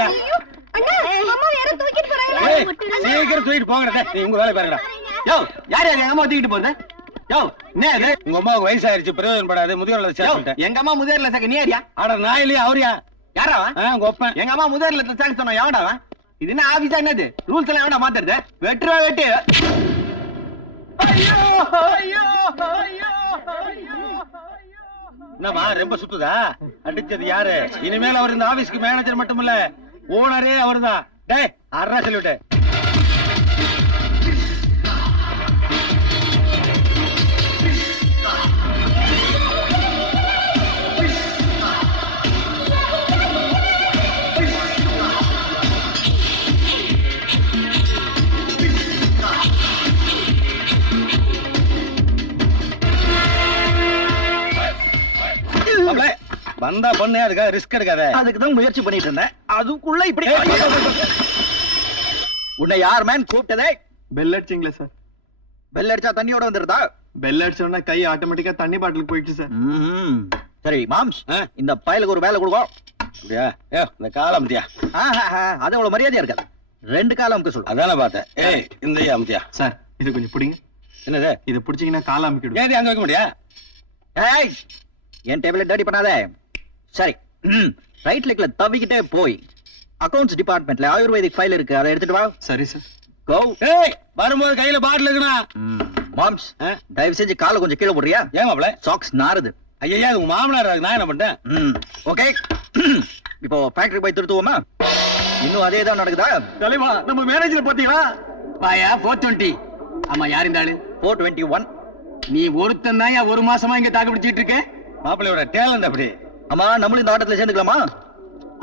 போங்க. சீக்கிரம் தூக்கிட்டு போங்க. நீ உங்க வேலை பாருங்க. யோ யார் யார் எங்க அம்மா தூக்கிட்டு போறது? யோ என்ன அது? உங்க அம்மாவுக்கு வயசாயிருச்சு, பிரயோஜனப்படாது. முதியோர்ல சேர்த்துட்டேன். எங்க அம்மா முதியோர்ல சேர்க்க நீ யாரியா? ஆட நான் இல்லையா அவரியா? யாரா உங்க ஒப்பன். எங்க அம்மா முதியோர்ல சேர்க்க சொன்ன எவன்டா? இது என்ன ஆபீஸா என்னது? ரூல்ஸ் எல்லாம் எவன்டா மாத்துறது? வெட்டுற வெட்டு. ஐயோ ஐயோ ஐயோ என்னமா ரொம்ப சுத்துதா? அடிச்சது யாரு? இனிமேல் அவர் இந்த ஆபீஸ்க்கு மேனேஜர் மட்டும் இல்ல, ஓனரே அவர்தான். டேய் அறா சொல்லிவிட்டு. வந்தா பொண்ணு அதுக்காக ரிஸ்க் எடுக்காத. அதுக்குதான் முயற்சி பண்ணிட்டு இருந்தேன். அதுக்குள்ள இப்படி உன்னை யார் மேன் கூப்பிட்டதே? பெல் அடிச்சிங்களா சார்? பெல் அடிச்சா தண்ணியோட வந்துருதா? பெல் அடிச்சோன்னா கை ஆட்டோமேட்டிக்கா தண்ணி பாட்டிலுக்கு போயிடுச்சு சார். சரி மாம்ஸ், இந்த பயலுக்கு ஒரு வேலை கொடுக்கும். அப்படியா? இந்த காலம்தியா அது அவ்வளவு மரியாதையா இருக்காது. 2 காலம்க்கு சொல்லு. அதான பார்த்தேன். ஏய் இந்த அம்தியா சார் இது கொஞ்சம் பிடிங்க. என்னது? இதை பிடிச்சீங்கன்னா கால அமைக்கிடும். ஏது அங்க வைக்க முடியா? ஏய் என் டேபிள டர்ட்டி பண்ணாதே. சரி ரைட் லெக்ல தவிக்கிட்டே போய் அக்கவுண்ட்ஸ் டிபார்ட்மெண்ட்ல ஆயுர்வேதிக் ஃபைல் இருக்கு, அதை எடுத்துட்டு வா. சரி சார். கோ. ஏய் வரும்போது கையில பாட்டில் இருக்கணும். மாம்ஸ் தயவு செஞ்சு காலை கொஞ்சம் கீழே போடுறியா? ஏன் மாப்ள? சாக்ஸ் நாறுது. ஐயா அது உங்க மாமனார், நான் என்ன பண்ணிட்டேன்? ஓகே இப்போ ஃபேக்டரி போய் திருத்துவோமா? இன்னும் அதே தான் நடக்குதா? தலைவா நம்ம மேனேஜர் பாத்தீங்களா? பாயா 420. ஆமா யார் இந்த ஆளு? 421. நீ ஒருத்தன் தான் 1 மாசமா இங்க தாக்கு பிடிச்சிட்டு இருக்க. மாப்பிள்ளையோட டேலண்ட் அப்படி. ஆமா நம்மளும் இந்த ஆட்டத்துல சேர்ந்துக்கலாமா?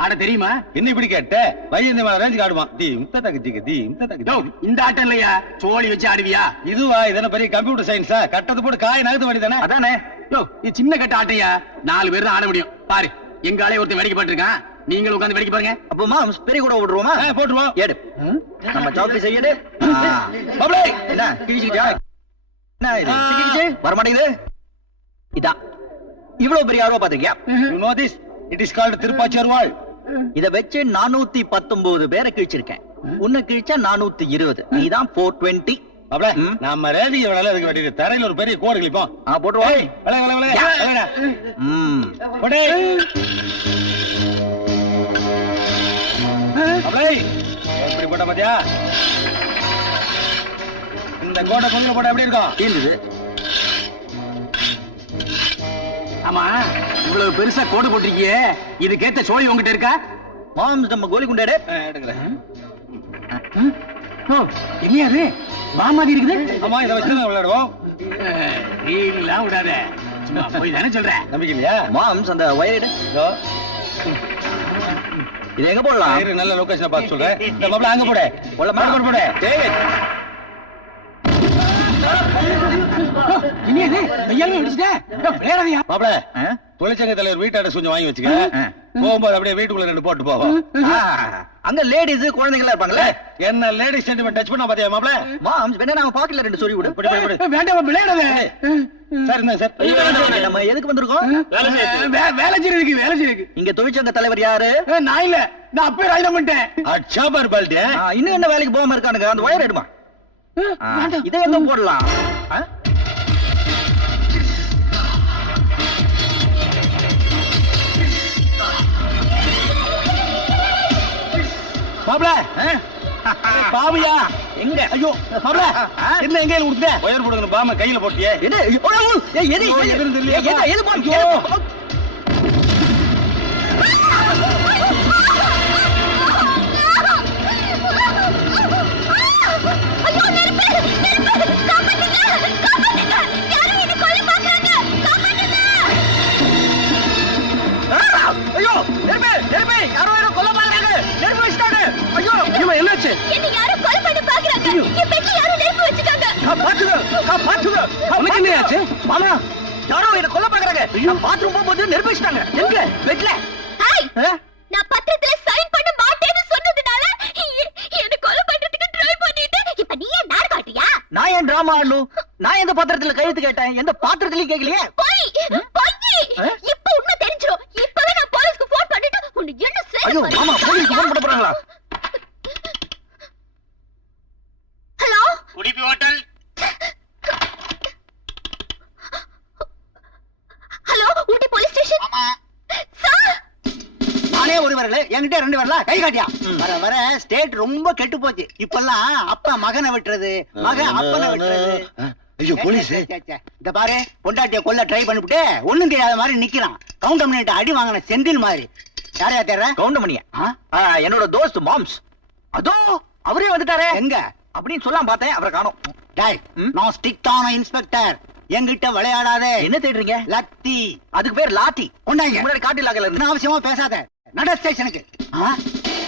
ஆட தெரியுமா? என்ன இப்படி கேட்ட? வையந்தி மேல ரேஞ்சுக்கு ஆடுவான். தி முத்த தகஜிக்கு தி முத்த தகஜி. இந்த ஆட்டம் இல்லையா? சோழி வச்சு ஆடுவியா? இதுவா? இதென்ன பெரிய கம்ப்யூட்டர் சயின்ஸா? கட்டது போட்டு காய் நகர்த்து வேண்டியதானே? அதானே. யோ இது சின்ன கட்ட ஆட்டையா? 4 பேர் தான் ஆட முடியும். பாரு எங்க ஆளே ஒருத்தன் வேடிக்கை பாத்துருக்கான். நீங்களும் உட்கார்ந்து வேடிக்கை பாருங்க. அப்போ மாம்ஸ் பெரிய கூட ஓடுறோமா? போட்டுருவோம். ஏடு நம்ம சாக்லேட் செய்யடு. மாப்ளே என்ன கிழிச்சிக்கிச்சா? என்ன இது கிழிச்சிச்சு வர மாட்டேங்குது? இதான் இவ்வளவு பெரிய ஆர்வம் பாத்திருக்கியா? You know this? It is called திருப்பாச்சேர்வாள். இத வச்சு 419 பேரை கிழிச்சிருக்கேன். உன்னை கிழிச்சா 420. நீதான் 420. மாப்ளே நம்ம ரேடி எவ்வளவு அதுக்கு வேண்டிய தரையில ஒரு பெரிய கோடு கிழிப்போம். போட்டுருவோம். விளை விளை விளை விளைடா. போடே. மாப்ளே எப்படி போட்ட பாத்தியா? இந்த கோட்டை பொங்கல போட்டா எப்படி இருக்கும்? தீர்ந்தது. ஆமா இவ்வளவு பெருசா கோடு போட்டிருக்கியே, இதுக்கேத்த சோழி உங்ககிட்ட இருக்கா? மாம்ஸ் நம்ம கோலி குண்டாடு எடுக்கிறேன். என்ன அது மாதிரி இருக்குது? ஆமா இதை வச்சு விளையாடுவோம். ரீலாம் விடாத, சும்மா போய் தானே சொல்றேன். நம்பிக்கை இல்லையா? மாம்ஸ் அந்த வயர் இது எங்க போடலாம்? நல்ல லொகேஷன் பார்த்து சொல்றேன். இந்த மாப்ள அங்க போடு. போடு. டேய் இனி அது கையால அடிச்சிட்டே. விளையாடாதயா மாப்ள? தொழிற்சங்க தலைவர் வீட்டு அட்ரஸ் கொஞ்சம் வாங்கி வச்சுக்க. போகும்போது அப்படியே வீட்டுக்குள்ள 2 போட்டு போவோம். அங்க லேடிஸ் குழந்தைகள் இருப்பாங்கல்ல. என்ன லேடிஸ் சென்டிமெண்ட் டச் பண்ணா பாத்தியா மாப்ள? மாம்ஸ் வேணா நாம பாக்கெட்ல 2 சொல்லி விடு. வேண்டாம் விளையாடாத. சார் என்ன சார்? நம்ம எதுக்கு வந்திருக்கோம்? வேலை செய்யறதுக்கு. இங்க தொழிற்சங்க தலைவர் யாரு? நான் இல்ல, நான் அப்பவே ராஜினாமா பண்ணிட்டேன். அச்சாபர் பால்டே. இன்னும் என்ன வேலைக்கு போகாம இருக்கானுங்க? அந்த வயர் எடுமா. இதை எங்க போடலாம்? மாப்ள பாவியா எங்க? ஐயோ மாப்ள என்ன எங்க கொடுத்த? ஒயர் போடுங்க பாம கையில போட்டியே. எது எது பாம்? ஐயோ நெருப்பு யாரோ கொல்ல பாக்குறாங்க. நெருப்பு வச்சிட்டாங்க. ஐயோ என்னாச்சு? என்ன யாரோ கொலை பண்ண பாக்குறாங்க. என் பெட்ல யாரோ நெருப்பு வச்சிட்டாங்க. பாத்துங்க. உனக்கு என்ன ஆச்சு? மாமா யாரோ என்ன கொல்ல பாக்குறாங்க. நான் பாத்ரூம் போகும்போது நெருப்பு வச்சிட்டாங்க. எங்க? பெட்ல. ஹாய் நான் பத்திரத்துல சைன் பண்ண மாட்டேன்னு சொன்னதுனால என்ன கொலை பண்றதுக்கு ட்ரை பண்ணிட்டு இப்ப நீ ஏன் நார் காட்டியா? நான் ஏன் டிராமா ஆடணும்? நான் எந்த பாத்திரத்துல கையெழுத்து கேட்டேன்? எந்த பாத்திரத்திலயும் கேட்கலையே. போய் இப்ப உண்மை தெரிஞ்சிரும். இப்பவே நான் போலீஸ்க்கு போன் பண்ணிட்டு உன்னை என்ன ஐயோ மாமா போலீஸ் ஃபோன் பண்ண போறாங்களா? Hello Udupi hotel. ஹலோ ஊட்டி போலீஸ் ஸ்டேஷன். சார் நானே ஒரு வரல என்கிட்ட 2 வரல கை காட்டியா வர வர ஸ்டேட் ரொம்ப கெட்டு போச்சு. இப்பெல்லாம் அப்பா மகனை விட்டுறது, மகன் அப்பனை விட்டுறது. ஐயோ போலீஸ். இந்த பாரு பொண்டாட்டிய கொல்ல ட்ரை பண்ணிவிட்டு ஒண்ணும் தெரியாத மாதிரி நிக்கிறான். கவுண்டமணிட்ட அடி வாங்கின செந்தில் மாதிரி. யாரையா தேர்ற? கவுண்டமணியா? என்னோட தோஸ்த் மாம்ஸ். அதோ அவரே வந்துட்டாரே. எங்க அப்படின்னு சொல்லாம் பார்த்தேன், அவரை காணோம். டேய் நான் ஸ்ட்ரிக்டான இன்ஸ்பெக்டர், என்கிட்ட விளையாடாதே. என்ன தேடுறீங்க? லத்தி. அதுக்கு பேர் லாத்தி. கொண்டாங்க. முன்னாடி காட்டிலாக்கல என்ன அவசியமா பேசாத. நட ஸ்டேஷனுக்கு.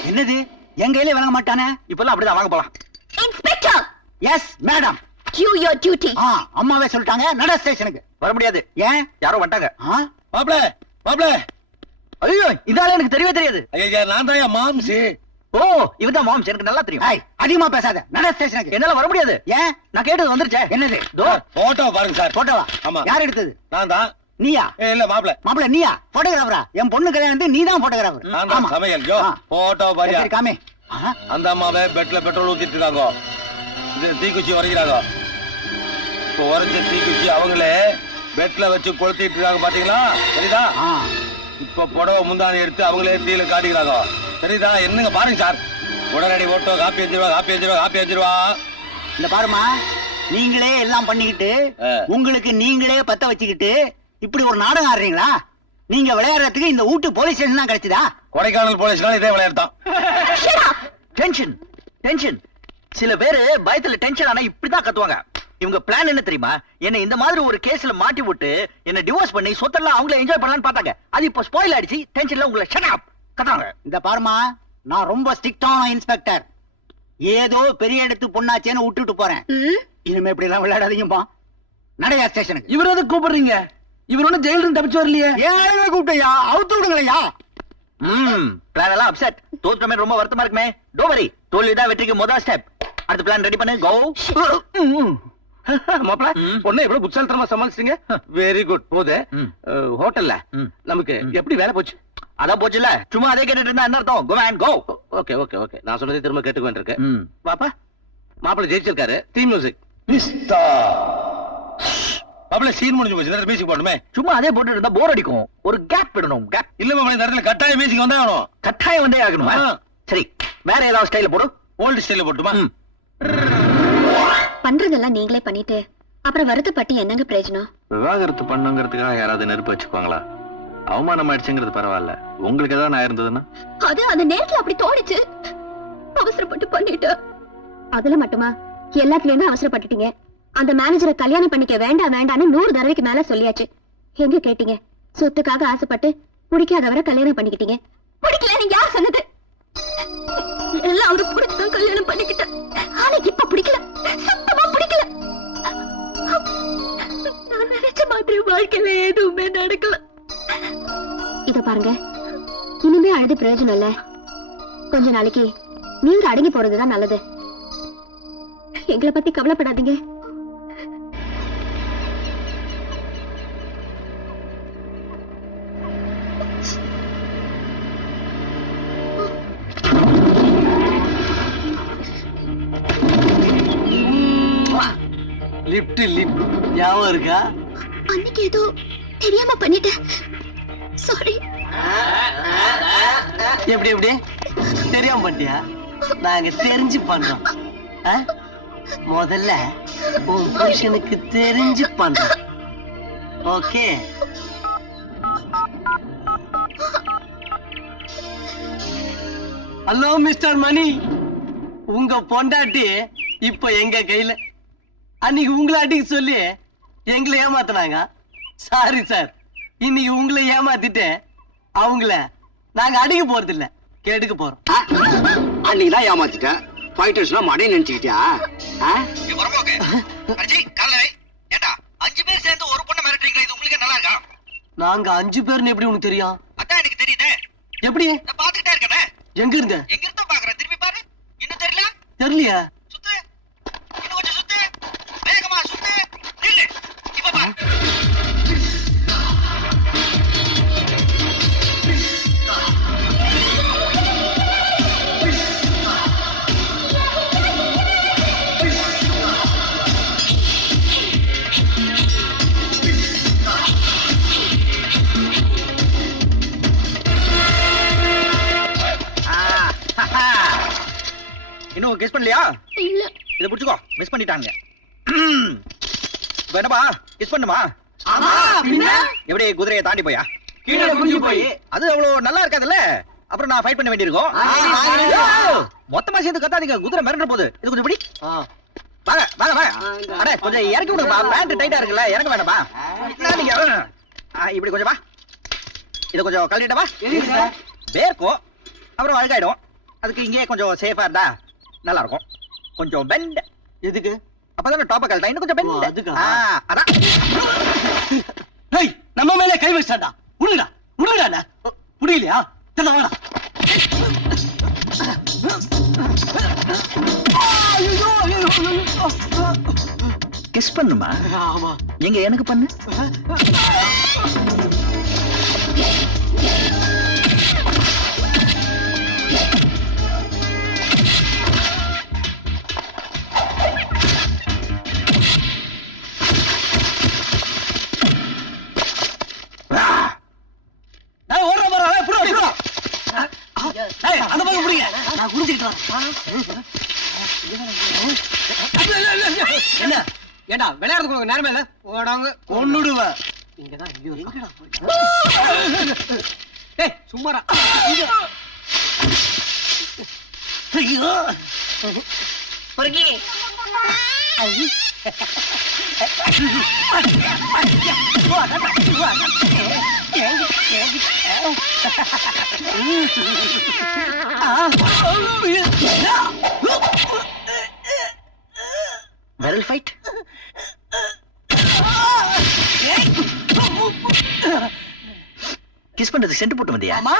என்னது என் கையில விளங்க மாட்டானே. இப்பெல்லாம் அப்படிதான், வாங்க போலாம். Inspector. Yes madam. Do your duty. அம்மாவே சொல்லிட்டாங்க நட ஸ்டேஷனுக்கு. வர முடியாது. ஏன்? யாரோ வந்துட்டாங்க. மாப்ள மாப்ள. ஐயோ இதால எனக்கு தெரியவே தெரியாது. ஐயா நான் தான் மாம்ஸ். ஓ இவதான் மாம்ஸ், எனக்கு நல்லா தெரியும். அதிகமா பேசாத. நட ஸ்டேஷனுக்கு. என்னால வர முடியாது. ஏன்? நான் கேட்டது வந்துருச்சே. என்னது? போட்டோ பாருங்க சார். போட்டோவா? ஆமா. யார் எடுத்தது? நான் தான். நீயா? இல்ல மாப்ள. மாப்பிள நீயா? போட்டோகிராஃபரா? என் பொண்ணு கல்யாணம் நீ தான் போட்டோகிராஃபர். நான் தான் சமையல். யோ போட்டோ பாரியா. சரி காமி. அந்த அம்மாவே பெட்ல பெட்ரோல் ஊத்திட்டு இருக்காங்க. இது தீக்குச்சி உரைக்கிறாங்க. இப்போ உரைஞ்ச தீக்குச்சி அவங்களே பெட்ல வச்சு கொளுத்திட்டு இருக்காங்க பாத்தீங்களா? சரிதா? இப்ப புடவை முந்தானி எடுத்து அவங்களே தீல காட்டிக்கிறாங்க. சரிதா? என்னங்க பாருங்க சார். உடனடி போட்டோ காப்பி வச்சிருவா, காப்பி வச்சிருவா, காப்பி வச்சிருவா. இந்த பாருமா, நீங்களே எல்லாம் பண்ணிக்கிட்டு உங்களுக்கு நீங்களே பத்த வச்சுக்கிட்டு இப்படி ஒரு நாடகம் ஆடுறீங்களா? நீங்க விளையாடுறதுக்கு இந்த ஊட்டு போலீஸ் ஸ்டேஷன் தான் கிடைச்சதா? கொடைக்கானல் போலீஸ்னால இதே விளையாடுதான். Tension tension. சில பேரு பயத்துல டென்ஷன் ஆனா இப்படிதான் கத்துவாங்க. இவங்க பிளான் என்ன தெரியுமா? என்ன இந்த மாதிரி ஒரு கேஸ்ல மாட்டி விட்டு என்ன டிவோர்ஸ் பண்ணி சொத்தெல்லாம் அவங்கள என்ஜாய் பண்ணலாம்னு பார்த்தாங்க. அது இப்ப ஸ்பாயில் ஆயிடுச்சு. டென்ஷன்ல உங்களை ஷட் அப் கத்துறாங்க. இந்த பாருமா, நான் ரொம்ப ஸ்ட்ரிக்டான இன்ஸ்பெக்டர். ஏதோ பெரிய இடத்து பொண்ணாச்சேன்னு விட்டுட்டு போறேன். இனிமே இப்படி எல்லாம் விளையாடாதீங்கப்பா. நடையா ஸ்டேஷனுக்கு. இவர் எதை கூப்பிடுறீங்க? இவர் ஒன்னும் ஜெயில இருந்து தப்பிச்சு வரலையே. ஏன் கூப்பிட்டையா? அவுத்து விடுங்களையா? பிளான் எல்லாம் அப்செட். தோற்றமே ரொம்ப வருத்தமா இருக்குமே. டோன்ட் வரி, தோல்விதான் வெற்றிக்கு முதல் ஸ்டெப். அடுத்த பிளான் ரெடி பண்ணு. கோ. மாப்ள பொண்ணை எவ்வளவு புத்தாலித்தனமா சமாளிச்சிட்டீங்க. Very good. போதே ஹோட்டல்ல நமக்கு எப்படி வேலை போச்சு? அதான் போச்சுல. சும்மா அதே கேட்டுட்டு இருந்தா என்ன அர்த்தம்? Go man go. Okay okay okay. நான் சொன்னதை திரும்ப கேட்டுக்க வேண்டியிருக்கு. பாப்பா மாப்பிள்ள ஜெயிச்சிருக்காரு. Theme music. மிஸ்டா மாப்ள சீன் முடிஞ்சு போச்சு. மியூசிக் போடணுமே. சும்மா அதே போட்டு இருந்தா போர் அடிக்கும். ஒரு கேப் விடணும். கேப் இல்ல மாப்ள, இந்த இடத்துல கட்டாய மியூசிக் வந்தா ஆகணும். கட்டாயம் வந்தே ஆகணுமா? சரி, வேற ஏதாவது ஸ்டைல போடு. ஓல்டு ஸ்டைல போட்டுமா? பண்றதெல்லாம் நீங்களே பண்ணிட்டு அப்புறம் வருத்தப்பட்டு என்னங்க பிரயோஜனம்? விவாகரத்து பண்ணுங்கிறதுக்காக யாராவது நெருப்பு வச்சுக்குவாங்களா? அவமானம் ஆயிடுச்சுங்கிறது பரவாயில்ல. உங்களுக்கு ஏதாவது நான் இருந்ததுன்னா? அது அந்த நேரத்துல அப்படி தோணுச்சு. அவசரப்பட்டு பண்ணிட்டு. அதுல மட்டுமா எல்லாத்துலயும் அவசரப்பட்டுட்டீங்க. அந்த மேனேஜரை கல்யாணம் பண்ணிக்க வேண்டாம் வேண்டாம்னு 100 தடவைக்கு மேல சொல்லியாச்சு. எங்க கேட்டீங்க? சொத்துக்காக ஆசைப்பட்டு பிடிக்காதவரை கல்யாணம் பண்ணிக்கிட்டீங்க. பிடிக்கல நீங்க யார் சொன்னது? எல்லாம் அவரு பிடிச்சதான் கல்யாணம் பண்ணிக்கிட்டேன். ஆனா இப்ப பிடிக்கல, சுத்தமா பிடிக்கல. நான் நினைச்ச மாதிரி வாழ்க்கையில எதுவுமே நடக்கல. இத பாருங்க, இனிமே அழுது பிரயோஜனம் இல்ல. கொஞ்ச நாளைக்கு நீங்க அடங்கி போறதுதான் நல்லது. எங்களை பத்தி கவலைப்படாதீங்க. லிப்ட் லிப்ட் ஞாபகம் இருக்கா? அன்னைக்கு ஏதோ தெரியாம பண்ணிட்டேன். சாரி. எப்படி எப்படி தெரியாம பண்ணிட்டியா? நாங்க தெரிஞ்சு பண்றோம். முதல்ல உன் புருஷனுக்கு தெரிஞ்சு பண்றோம். ஓகே. ஹலோ மிஸ்டர் மணி, உங்க பொண்டாட்டி இப்ப எங்க கையில. அன்னைக்கு உங்களை அடிக்க சொல்லி எங்களை ஏமாத்தினாங்க. சாரி சார், இன்னைக்கு உங்களை ஏமாத்திட்டு அவங்கள நாங்க அடிக்க போறது இல்ல, கேட்டுக்க போறோம். அன்னைக்கு தான் ஏமாத்திட்டேன். ஃபைட்டர்ஸ்னா மடை நினைச்சுக்கிட்டியா? ஏண்டா 5 பேர் சேர்ந்து ஒரு பொண்ணை மிரட்டுறீங்களா? இது உங்களுக்கு நல்லா இருக்கா? நாங்க 5 பேர்னு எப்படி உனக்கு தெரியும்? அதான் எனக்கு தெரியுது. எப்படி? நான் பாத்துக்கிட்டே இருக்கேனே. எங்க இருந்த? எங்க இருந்தா பாக்குறேன். திரும்பி பாரு. இன்னும் தெரியல? தெரியலையா? சுத்து. இன்னும் கொஞ்சம் சுத்து. வேகமா சுத்து. நில்லு. இப்ப பாரு. இன்னும் கெஸ் பண்ணலையா? இல்ல. இதை புடிச்சுக்கோ, மிஸ் பண்ணிட்டாங்க. இப்ப என்னப்பா கெஸ் பண்ணுமா? எப்படி குதிரையை தாண்டி போயா? கீழே குனிஞ்சு போய். அது அவ்வளவு நல்லா இருக்காதுல்ல. அப்புறம் நான் ஃபைட் பண்ண வேண்டியிருக்கும். மொத்தமா சேர்ந்து கத்தாதீங்க, குதிரை மிரண்ட போகுது. இது கொஞ்சம் பிடி. வாங்க வாங்க வாங்க. அட கொஞ்சம் இறக்கி விடுங்கப்பா, பேண்ட் டைட்டா இருக்குல்ல, இறங்க வேண்டாமா? என்ன நீங்க இப்படி கொஞ்சம் வா. இதை கொஞ்சம் கழட்டிட்டவா? வேர்க்கும் அப்புறம் அழுகாயிடும். அதுக்கு இங்கே கொஞ்சம் சேஃபா இருந்தா நல்லா இருக்கும். கொஞ்சம் பெண்ட். எதுக்கு? அப்பதானே டாப்ப கழட்டா. இன்னும் கொஞ்சம் பெண்ட். அதுக்கா? அதான். ஏய், நம்ம மேல கை வச்சாடா. உடுடா உடுடா. புரியலையா? தல வாடா. கிஸ் பண்ணுமா? ஆமா. எங்க எனக்கு பண்ணு. அந்த பக்கம் புடிங்க. நான் குடிச்சிட்டேன். என்ன? ஏண்டா விளையாடுறதுக்கு உங்களுக்கு நேரமே இல்ல? ஓடாங்க கொன்னுடுவேன். இங்கதான் எங்கடா போய்? டேய் சும்மாடா. ஐயோ. பொறுக்கி. விரல் ஃபைட். கிஸ் பண்றது சென்ட் போட்டு வந்தியா? ஆமா.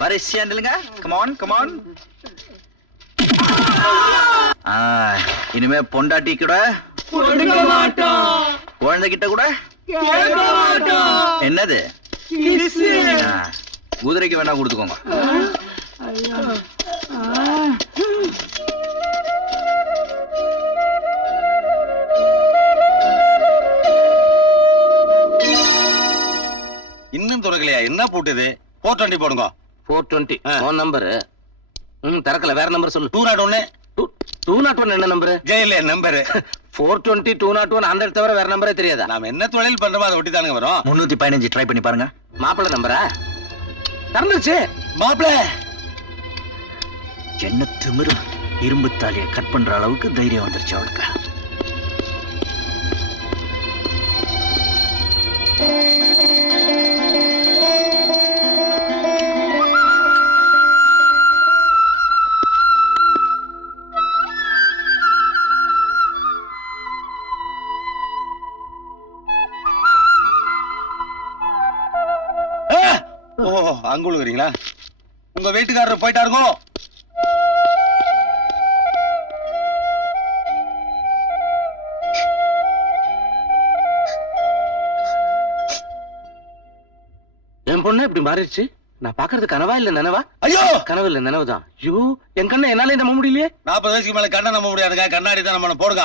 வரிசையா நில்லுங்க. Come on come on. இனிமே பொண்டாட்டி கூட குழந்தை கிட்ட கூட என்னது குதிரைக்கு வேணா கொடுத்துக்கோங்க. இன்னும் தொடங்கலையா? என்ன போட்டுது? 420 போடுங்க. 420 உன் நம்பர். திறக்கல, வேற நம்பர் சொல்லு. 201. 201 என்ன நம்பர்? ஜெயில நம்பர். 420 201 அந்த தவிர வேற நம்பரே தெரியாதா? நாம என்ன தொழில் பண்றோமோ அதை ஒட்டி தானுங்க வரும். 315 ட்ரை பண்ணி பாருங்க. மாப்பிள்ளை நம்பரா? திறந்துருச்சு. மாப்பிள என்ன திமிரு, இரும்பு தாலியை கட் பண்ற அளவுக்கு தைரியம் வந்துருச்சு அவளுக்கு. அங்க விழுகிறீங்களா? உங்க வீட்டுக்காரர் போயிட்டாருங்கோ. என் பொண்ணு இப்படி மாறிடுச்சு. நான் பாக்குறது கனவா இல்ல நனவா? ஐயோ, கனவு இல்ல நனவுதான். ஐயோ, என் கண்ணை என்னால நம்ப முடியலையே. 40 வயசுக்கு மேல கண்ணை நம்ப முடியாதுங்க. கண்ணாடி தான் நம்ம போடுங்க.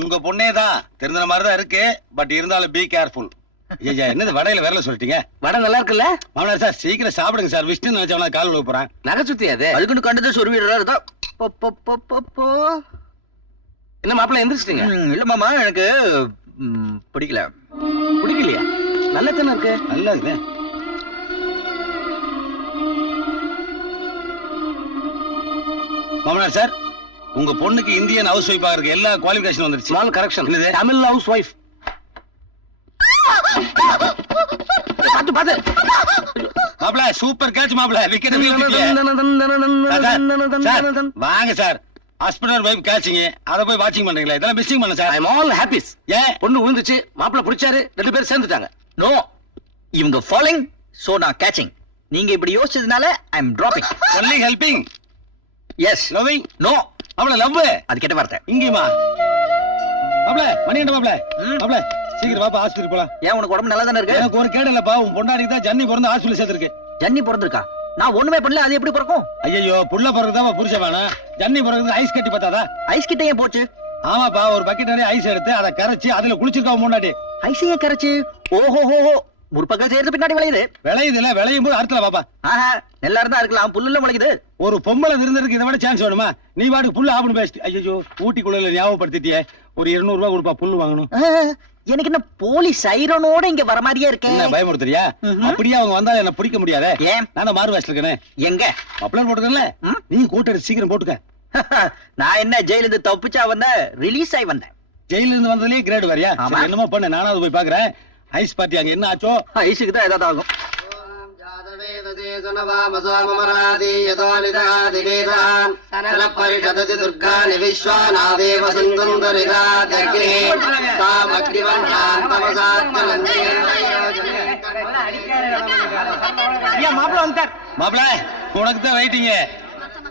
உங்க பொண்ணே தான் தெரிஞ்ச மாதிரிதான் இருக்கு. பட் இருந்தாலும் பி கேர்ஃபுல். என்னது வடையில விரல சொல்லிட்டீங்க? வடை நல்லா இருக்குல்ல? மாமனார் சார் சீக்கிரம் சாப்பிடுங்க சார். விஷ்ணு நினைச்சவனா கால் விழுக போறேன். நகை சுத்தி அது அதுக்குன்னு கண்டதை சொருவிடுறாரு. என்ன மாப்பிள்ள எந்திரிச்சிட்டீங்க? இல்ல மாமா, எனக்கு பிடிக்கல. பிடிக்கலையா? நல்ல தானே இருக்கு. நல்லா இருக்கு. மாமனார் சார், உங்க பொண்ணுக்கு இந்தியன் ஹவுஸ் ஒய்ஃபா இருக்கு. எல்லா குவாலிஃபிகேஷன் வந்துருச்சு. Small correction. Tamil house wife. பாத்து பாத்து மாப்ள சூப்பர் கேட்ச் மாப்ள. விக்கெட் வாங்க sir. Husband and wife catching அத போய் வாட்சிங் பண்றீங்களா? இதெல்லாம் மிஸ்ஸிங் பண்ண சார். ஐ அம் ஆல் ஹாப்பிஸ். ஏன் பொண்ணு விழுந்துச்சு, மாப்பிள்ள பிடிச்சாரு, 2 பேரும் சேர்ந்துட்டாங்க. நோ, இவங்க ஃபாலோயிங், சோ நான் கேச்சிங். நீங்க இப்படி யோசிச்சதுனால I am dropping. Only helping. Yes. Loving. No. அவள லவ். அது கெட்ட வார்த்தை. இங்கேயுமா? மாப்ள மணிகண்ட மாப்ள. ம். மாப்ள சீக்கிரம் வாப்பா ஆஸ்பத்திரி போலாம். ஏன் உனக்கு உடம்பு நல்லா தானே இருக்கு? எனக்கு ஒரு கேடு இல்லப்பா. உன் பொண்டாடிக்கு தான் ஜன்னி பிறந்து ஹாஸ்பிடல் சேர்த்திருக்கு. ஜன்னி பிறந்திருக்கா? நான் ஒண்ணுமே பண்ணல, அது எப்படி பிறக்கும்? ஐயோ புள்ள பிறகுதான் புருஷன் வேணாம். ஜன்னி பிறகு ஐஸ் கட்டி பார்த்தாதா? ஐஸ் கிட்ட ஏன் போச்சு? ஆமாப்பா, ஒரு பக்கெட் நிறைய ஐஸ் எடுத்து அதை கரைச்சி அதுல குளிச்சிருக்கா முன்னாடி. ஐஸையே கரைச்சு? ஓஹோ, முற்பகல் சேர்த்து பின்னாடி விளையுது. விளையுதுல, விளையும் போது அறுத்தல பாப்பா. ஆஹா, எல்லாரும் தான் இருக்கலாம், புல்லுல முளைக்குது. ஒரு பொம்பளை இருந்ததுக்கு இதை விட சான்ஸ் வேணுமா? நீ பாட்டுக்கு புல்லு ஆபணும் பேசிட்டு. ஐயோ ஊட்டிக்குள்ள ஞாபகப்படுத்திட்டியே. ஒரு 200 ரூபாய் கொடுப்பா, புல்லு வாங்கணும். எனக்கு என்ன போலீஸ் சைரனோட இங்க வர மாதிரியே இருக்கேன். என்ன பயமுறுத்துறியா? அப்படியே அவங்க வந்தாலும் என்ன பிடிக்க முடியாது. ஏன்? நான் மாறு வேஷத்துல இருக்கேனே. எங்க அப்ளை போட்டுக்கல. நீ கூட்ட எடுத்து சீக்கிரம் போட்டுக்க. நான் என்ன ஜெயில இருந்து தப்பிச்சா வந்தேன், ரிலீஸ் ஆகி வந்தேன். ஜெயில இருந்து வந்ததுலயே கிரேட் வரியா? ஆமா. சரி, என்னமோ பண்ணு, நானாவது போய் பாக்குறேன். ஐஸ் பார்ட்டி அங்க என்ன ஆச்சோ? ஐஸுக்கு தான் ஏதாவது ஆகும். மாப்பிள உனக்கு தான் வெயிட்டிங்க.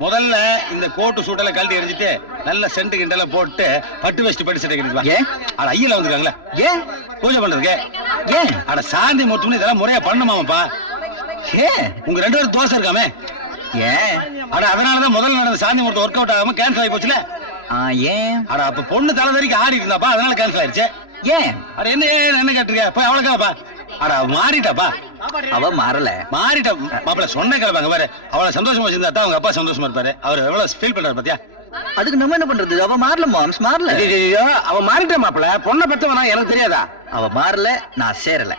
முதல்ல இந்த கோட்டு சூட்டெல்லாம் கழட்டி எரிஞ்சிட்டு நல்ல சென்ட் கிண்டெல்லாம் போட்டு பட்டு வச்சுட்டு பட்டு சட்டை கிடைக்குவா. ஏன்? அட ஐயல வந்துருக்காங்களே. ஏன் பூஜை பண்றதுக்கு. ஏன்? அட சாந்தி முத்துன்னு இதெல்லாம் முறையா பண்ணுமாமாப்பா. ஏன்? உங்க 2 பேரும் தோசை இருக்காமே. ஏன்? அட அதனாலதான் முதல்ல நடந்த சாந்தி முகூர்த்தம் ஒர்க் அவுட் ஆகாம கேன்சல் ஆகி போச்சுல. ஏன்? அட அப்ப பொண்ணு தலை வரைக்கும் ஆடி இருந்தாப்பா, அதனால கேன்சல் ஆயிடுச்சு. ஏன்? அட என்ன கேட்டிருக்க? போய் அவளுக்காப்பா. அட மாறிட்டாப்பா. அவ மாறல. மாறிட்டா மாப்பிள சொன்ன கிளப்பாங்க பாரு. அவளை சந்தோஷமா வச்சிருந்தா தான் அவங்க அப்பா சந்தோஷமா இருப்பாரு. அவர் எவ்வளவு ஃபீல் பண்றாரு பாத்தியா? அதுக்கு நம்ம என்ன பண்றது? அவ மாறல மாம்ஸ், மாறல. அவன் மாறிட்ட மாப்பிள. பொண்ணை பெத்தவனா எனக்கு தெரியாதா? அவ மாறல, நான் சேரல.